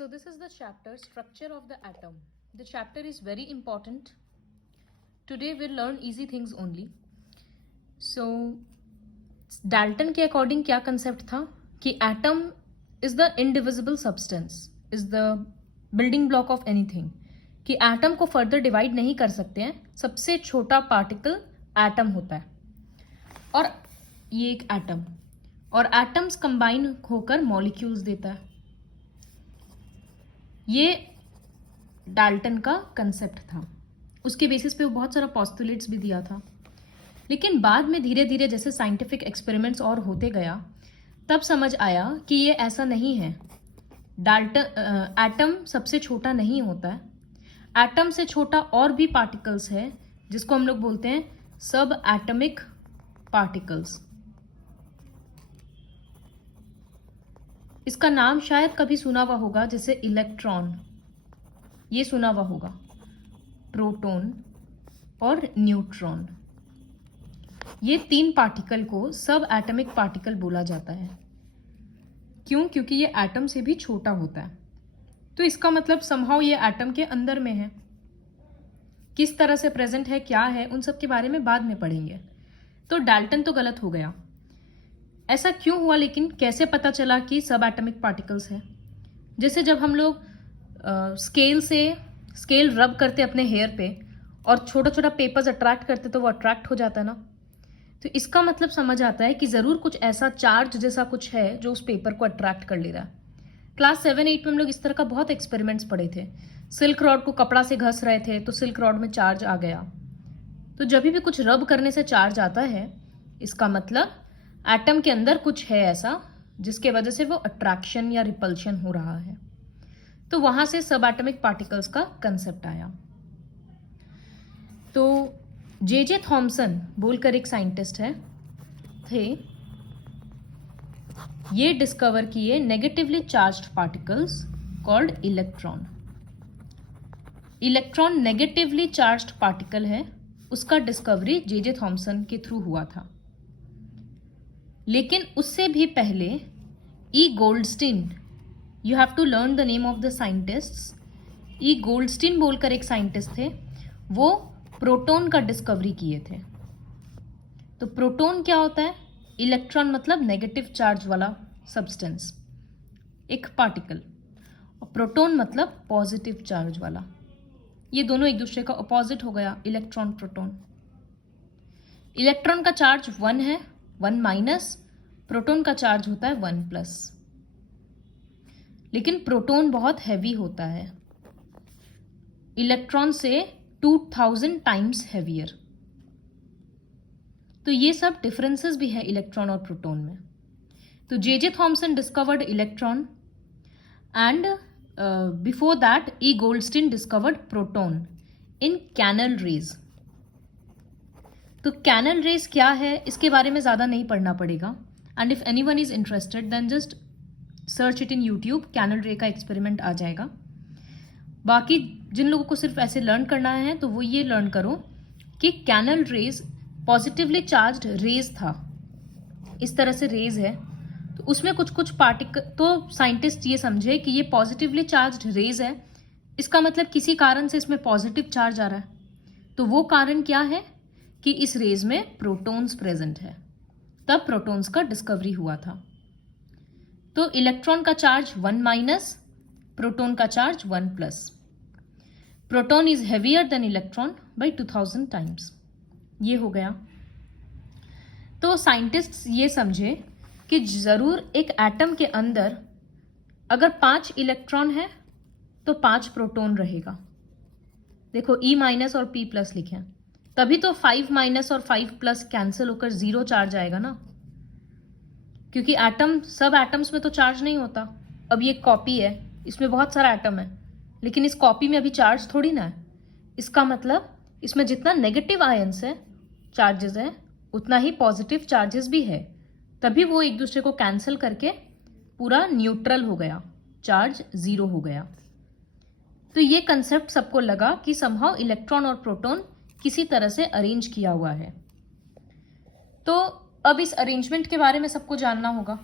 So this is the chapter structure of the atom. The chapter is very important. Today we'll learn easy things only. So Dalton के according क्या concept था कि atom is the indivisible substance, is the building block of anything, कि atom को further divide नहीं कर सकते हैं, सबसे छोटा पार्टिकल एटम होता है और ये एक एटम, और एटम्स कंबाइन होकर मॉलिक्यूल्स देता है। ये डाल्टन का कंसेप्ट था, उसके बेसिस पे वो बहुत सारा पॉस्टुलेट्स भी दिया था। लेकिन बाद में धीरे धीरे जैसे साइंटिफिक एक्सपेरिमेंट्स और होते गया तब समझ आया कि ये ऐसा नहीं है। एटम सबसे छोटा नहीं होता है। एटम से छोटा और भी पार्टिकल्स है जिसको हम लोग बोलते हैं सब एटमिक पार्टिकल्स। इसका नाम शायद कभी सुना हुआ होगा, जैसे इलेक्ट्रॉन, ये सुना हुआ होगा, प्रोटॉन और न्यूट्रॉन। ये तीन पार्टिकल को सब एटमिक पार्टिकल बोला जाता है। क्यों? क्योंकि ये एटम से भी छोटा होता है। तो इसका मतलब समहाउ ये एटम के अंदर में है। किस तरह से प्रेजेंट है, क्या है, उन सब के बारे में बाद में पढ़ेंगे। तो डाल्टन तो गलत हो गया। ऐसा क्यों हुआ, लेकिन कैसे पता चला कि सब एटमिक पार्टिकल्स है? जैसे जब हम लोग स्केल रब करते अपने हेयर पे और छोटा छोटा पेपर्स अट्रैक्ट करते तो वो अट्रैक्ट हो जाता है ना। तो इसका मतलब समझ आता है कि जरूर कुछ ऐसा चार्ज जैसा कुछ है जो उस पेपर को अट्रैक्ट कर ले रहा है। क्लास 7-8 में हम लोग इस तरह का बहुत एक्सपेरिमेंट्स पढ़े थे। सिल्क रॉड को कपड़ा से घस रहे थे तो सिल्क रॉड में चार्ज आ गया। तो जब भी कुछ रब करने से चार्ज आता है, इसका मतलब एटम के अंदर कुछ है ऐसा जिसके वजह से वो अट्रैक्शन या रिपल्शन हो रहा है। तो वहां से सब एटमिक पार्टिकल्स का कंसेप्ट आया। तो जे थॉमसन बोलकर एक साइंटिस्ट थे, ये डिस्कवर किए negatively charged particles called electron. Electron negatively charged particle है, उसका डिस्कवरी जे थॉमसन के थ्रू हुआ था। लेकिन उससे भी पहले E Goldstein, you have to learn the name of the scientists. E Goldstein बोलकर एक साइंटिस्ट थे, वो प्रोटॉन का डिस्कवरी किए थे। तो प्रोटॉन क्या होता है? इलेक्ट्रॉन मतलब नेगेटिव चार्ज वाला सब्सटेंस, एक पार्टिकल, और प्रोटॉन मतलब पॉजिटिव चार्ज वाला। ये दोनों एक दूसरे का अपोजिट हो गया, इलेक्ट्रॉन प्रोटॉन। इलेक्ट्रॉन का चार्ज 1 है, 1 माइनस, प्रोटॉन का चार्ज होता है 1 प्लस। लेकिन प्रोटॉन बहुत हैवी होता है, इलेक्ट्रॉन से 2000 टाइम्स हैवियर। तो ये सब डिफरेंसेस भी है इलेक्ट्रॉन और प्रोटॉन में। तो J Thomson discovered electron and before that E Goldstein discovered proton in canal rays. तो कैनल रेज क्या है इसके बारे में ज़्यादा नहीं पढ़ना पड़ेगा, and if anyone is interested then just search it in YouTube, canal ray का एक्सपेरिमेंट आ जाएगा। बाकी जिन लोगों को सिर्फ ऐसे लर्न करना है तो वो ये लर्न करो कि canal rays positively charged rays था। इस तरह से रेज है तो उसमें कुछ कुछ पार्टिकल, तो साइंटिस्ट ये समझे कि ये पॉजिटिवली चार्ज्ड रेज है, इसका मतलब किसी कारण से इसमें पॉजिटिव चार्ज आ रहा है। तो वो कारण क्या है कि इस रेज में प्रोटॉन्स प्रेजेंट है, तब प्रोटॉन्स का डिस्कवरी हुआ था। तो इलेक्ट्रॉन का चार्ज 1 माइनस, प्रोटॉन का charge 1 plus. Proton is heavier than electron by 2000 times. ये हो गया। तो साइंटिस्ट्स ये समझे कि जरूर एक एटम के अंदर अगर 5 इलेक्ट्रॉन है तो 5 प्रोटॉन रहेगा। देखो ई माइनस और पी प्लस लिखे हैं, तभी तो 5 माइनस और 5 प्लस कैंसिल होकर 0 चार्ज आएगा ना, क्योंकि एटम सब एटम्स में तो चार्ज नहीं होता। अब ये कॉपी है, इसमें बहुत सारा एटम है, लेकिन इस कॉपी में अभी चार्ज थोड़ी ना है। इसका मतलब इसमें जितना नेगेटिव आयंस है, चार्जेस है, उतना ही पॉजिटिव चार्जेस भी है, तभी वो एक दूसरे को कैंसिल करके पूरा न्यूट्रल हो गया, चार्ज 0 हो गया। तो ये कंसेप्ट सबको लगा कि समहाउ इलेक्ट्रॉन और प्रोटॉन किसी तरह से अरेंज किया हुआ है। तो अब इस अरेंजमेंट के बारे में सबको जानना होगा।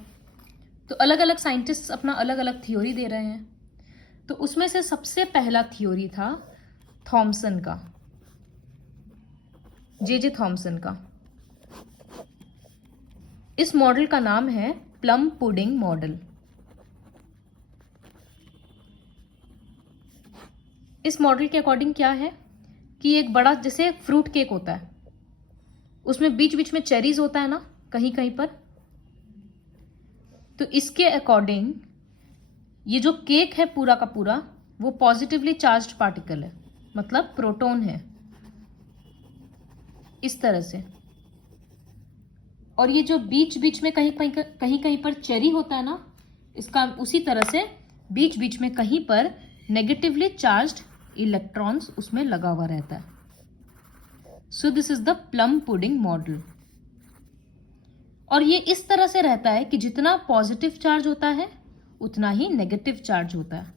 तो अलग अलग साइंटिस्ट्स अपना अलग अलग थ्योरी दे रहे हैं। तो उसमें से सबसे पहला थ्योरी था थॉमसन का, जे थॉमसन का। इस मॉडल का नाम है प्लम पुडिंग मॉडल। इस मॉडल के अकॉर्डिंग क्या है कि एक बड़ा जैसे फ्रूट केक होता है, उसमें बीच बीच में चेरीज होता है ना कहीं कहीं पर, तो इसके अकॉर्डिंग ये जो केक है पूरा का पूरा वो पॉजिटिवली चार्ज्ड पार्टिकल है, मतलब प्रोटॉन है इस तरह से। और ये जो बीच बीच में कहीं कहीं पर चेरी होता है ना, इसका उसी तरह से बीच बीच में कहीं पर नेगेटिवली चार्ज्ड इलेक्ट्रॉन्स उसमें लगा हुआ रहता है। So this is the plum pudding model. और ये इस तरह से रहता है कि जितना पॉजिटिव चार्ज होता है उतना ही नेगेटिव चार्ज होता है।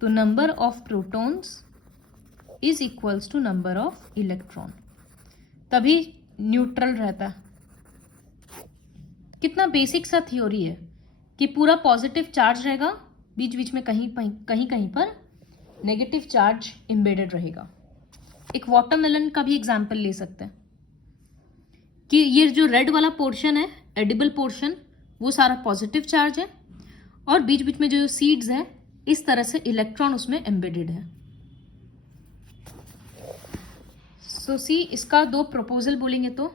तो number of protons is equals to number of electron, तभी न्यूट्रल रहता है। कितना बेसिक सा थ्योरी है कि पूरा पॉजिटिव चार्ज रहेगा, बीच बीच में कहीं कहीं पर नेगेटिव चार्ज एम्बेडेड रहेगा। एक वाटरमेलन का भी एग्जाम्पल ले सकते हैं कि ये जो रेड वाला पोर्शन है, एडिबल पोर्शन, वो सारा पॉजिटिव चार्ज है, और बीच बीच में जो सीड्स है इस तरह से इलेक्ट्रॉन उसमें एम्बेडेड है। सो सी, इसका दो प्रपोजल बोलेंगे तो